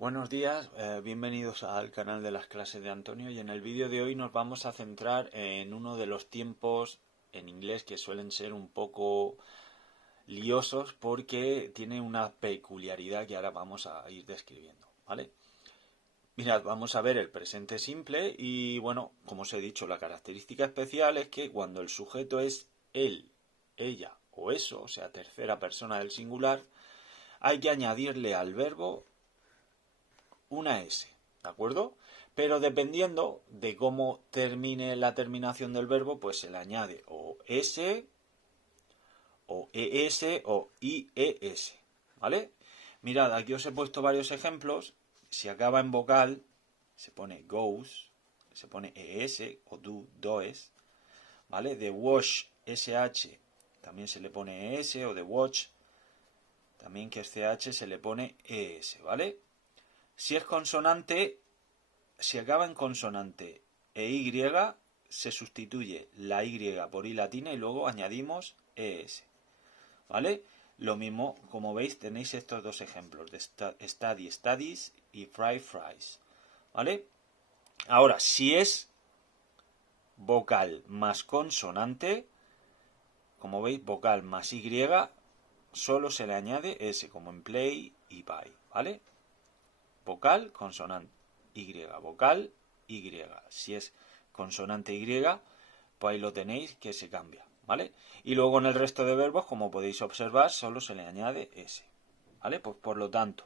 Buenos días, bienvenidos al canal de las clases de Antonio y en el vídeo de hoy nos vamos a centrar en uno de los tiempos en inglés que suelen ser un poco liosos porque tiene una peculiaridad que ahora vamos a ir describiendo, ¿vale? Mirad, vamos a ver el presente simple y bueno, como os he dicho, la característica especial es que cuando el sujeto es él, ella o eso, o sea, tercera persona del singular, hay que añadirle al verbo una S, ¿de acuerdo? Pero dependiendo de cómo termine la terminación del verbo, pues se le añade o S, o ES, o IES, ¿vale? Mirad, aquí os he puesto varios ejemplos. Si acaba en vocal, se pone goes, se pone ES, o does, ¿vale? De wash, SH, también se le pone ES, o de watch, también que es CH, se le pone ES, ¿vale? Si es consonante, si acaba en consonante e Y, se sustituye la Y por I latina y luego añadimos ES. ¿Vale? Lo mismo, como veis, tenéis estos dos ejemplos de study, studies y fry, fries. ¿Vale? Ahora, si es vocal más consonante, como veis, vocal más Y, solo se le añade S, como en play y buy. ¿Vale? Vocal, consonante, Y, vocal, Y. Si es consonante Y, pues ahí lo tenéis que se cambia, ¿vale? Y luego en el resto de verbos, como podéis observar, solo se le añade S, ¿vale? Pues por lo tanto,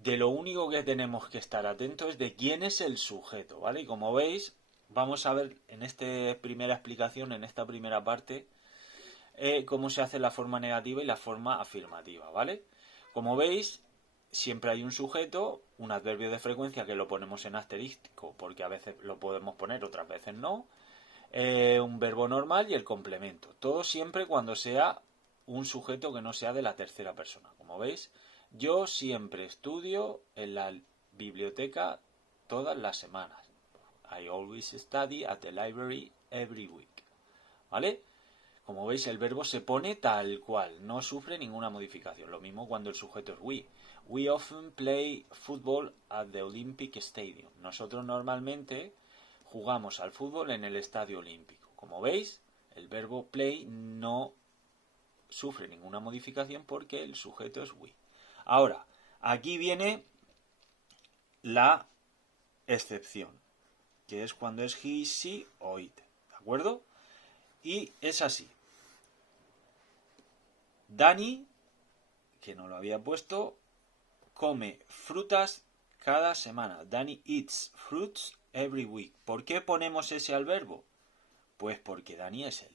de lo único que tenemos que estar atentos es de quién es el sujeto, ¿vale? Y como veis, vamos a ver en esta primera explicación, en esta primera parte, cómo se hace la forma negativa y la forma afirmativa, ¿vale? Como veis, siempre hay un sujeto, un adverbio de frecuencia que lo ponemos en asterisco porque a veces lo podemos poner, otras veces no, un verbo normal y el complemento. Todo siempre cuando sea un sujeto que no sea de la tercera persona. Como veis, yo siempre estudio en la biblioteca todas las semanas. I always study at the library every week. ¿Vale? Como veis, el verbo se pone tal cual, no sufre ninguna modificación. Lo mismo cuando el sujeto es we. We often play football at the Olympic Stadium. Nosotros normalmente jugamos al fútbol en el estadio olímpico. Como veis, el verbo play no sufre ninguna modificación porque el sujeto es we. Ahora, aquí viene la excepción, que es cuando es he, she o it. ¿De acuerdo? Y es así. Dani, que no lo había puesto, come frutas cada semana. Danny eats fruits every week. ¿Por qué ponemos ese al verbo? Pues porque Dani es él.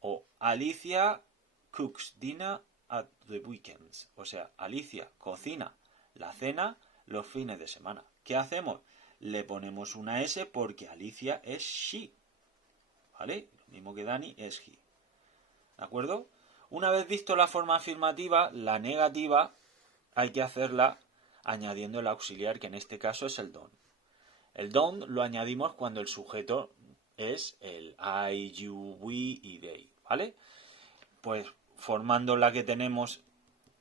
O Alicia cooks dinner at the weekends. O sea, Alicia cocina la cena los fines de semana. ¿Qué hacemos? Le ponemos una S porque Alicia es she. ¿Vale? Lo mismo que Dani es he. ¿De acuerdo? Una vez visto la forma afirmativa, la negativa hay que hacerla añadiendo el auxiliar, que en este caso es el don. El don lo añadimos cuando el sujeto es el I, you, we y they, ¿vale? Pues formando la que tenemos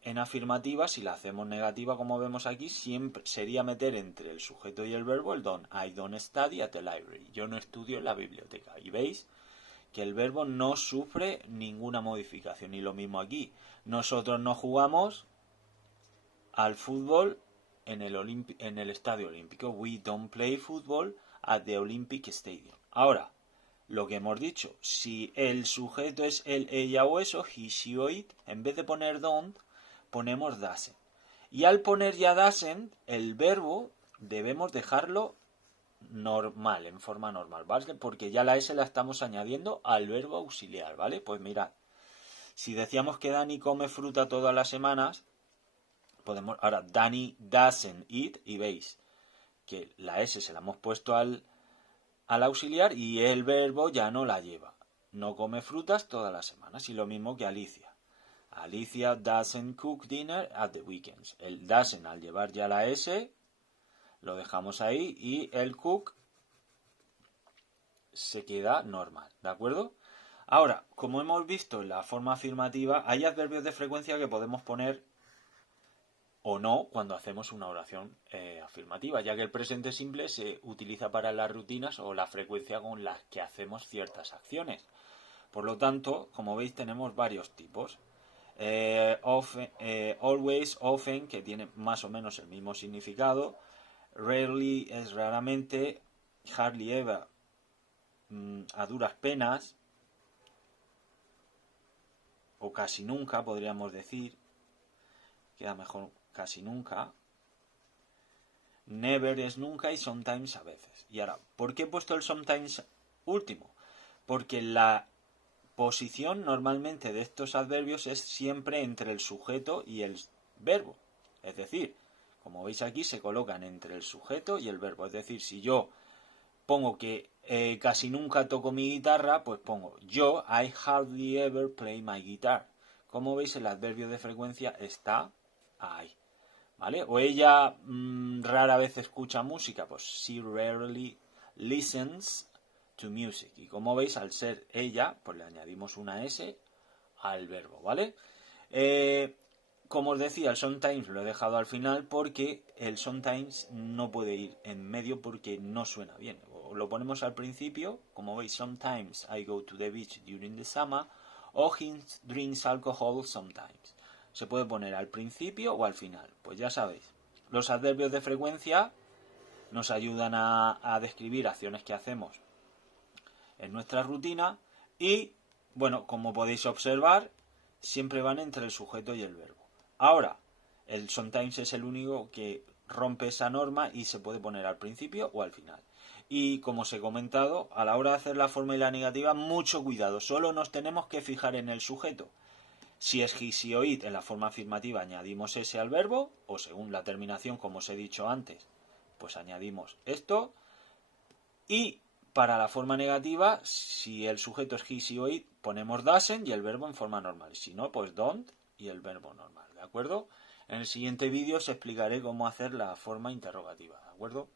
en afirmativa, si la hacemos negativa como vemos aquí, siempre sería meter entre el sujeto y el verbo el don. I don't study at the library. Yo no estudio en la biblioteca. Y veis que el verbo no sufre ninguna modificación. Y lo mismo aquí. Nosotros no jugamos al fútbol en el estadio olímpico. We don't play football at the Olympic Stadium. Ahora, lo que hemos dicho, si el sujeto es él, ella o eso, he, she o it, en vez de poner don't, ponemos doesn't. Y al poner ya doesn't, el verbo debemos dejarlo normal, en forma normal, ¿vale? Porque ya la S la estamos añadiendo al verbo auxiliar, ¿vale? Pues mirad, si decíamos que Dani come fruta todas las semanas, podemos, ahora Dani doesn't eat, y veis que la S se la hemos puesto al auxiliar y el verbo ya no la lleva. No come frutas todas las semanas. Y lo mismo que Alicia. Alicia doesn't cook dinner at the weekends. El doesn't al llevar ya la S lo dejamos ahí y el cook se queda normal. ¿De acuerdo? Ahora, como hemos visto en la forma afirmativa, hay adverbios de frecuencia que podemos poner o no cuando hacemos una oración afirmativa, ya que el presente simple se utiliza para las rutinas o la frecuencia con las que hacemos ciertas acciones. Por lo tanto, como veis, tenemos varios tipos. Always, often, que tiene más o menos el mismo significado. Rarely es raramente. Hardly ever, a duras penas. O casi nunca, podríamos decir. Queda mejor casi nunca. Never es nunca y sometimes a veces. Y ahora, ¿por qué he puesto el sometimes último? Porque la posición normalmente de estos adverbios es siempre entre el sujeto y el verbo. Es decir, como veis aquí, se colocan entre el sujeto y el verbo. Es decir, si yo pongo que casi nunca toco mi guitarra, pues pongo yo, I hardly ever play my guitar. Como veis, el adverbio de frecuencia está ahí. ¿Vale? O ella rara vez escucha música, pues she rarely listens to music. Y como veis, al ser ella, pues le añadimos una S al verbo, ¿vale? Como os decía, el sometimes lo he dejado al final porque el sometimes no puede ir en medio porque no suena bien. O lo ponemos al principio, como veis, sometimes I go to the beach during the summer, o he drinks alcohol sometimes. Se puede poner al principio o al final, pues ya sabéis. Los adverbios de frecuencia nos ayudan a describir acciones que hacemos en nuestra rutina y, bueno, como podéis observar, siempre van entre el sujeto y el verbo. Ahora, el sometimes es el único que rompe esa norma y se puede poner al principio o al final. Y como os he comentado, a la hora de hacer la forma y la negativa, mucho cuidado, solo nos tenemos que fijar en el sujeto. Si es he, she o it, en la forma afirmativa añadimos ese al verbo, o según la terminación, como os he dicho antes, pues añadimos esto. Y para la forma negativa, si el sujeto es he, she o it, ponemos doesn't y el verbo en forma normal. Y si no, pues don't y el verbo normal, ¿de acuerdo? En el siguiente vídeo os explicaré cómo hacer la forma interrogativa, ¿de acuerdo?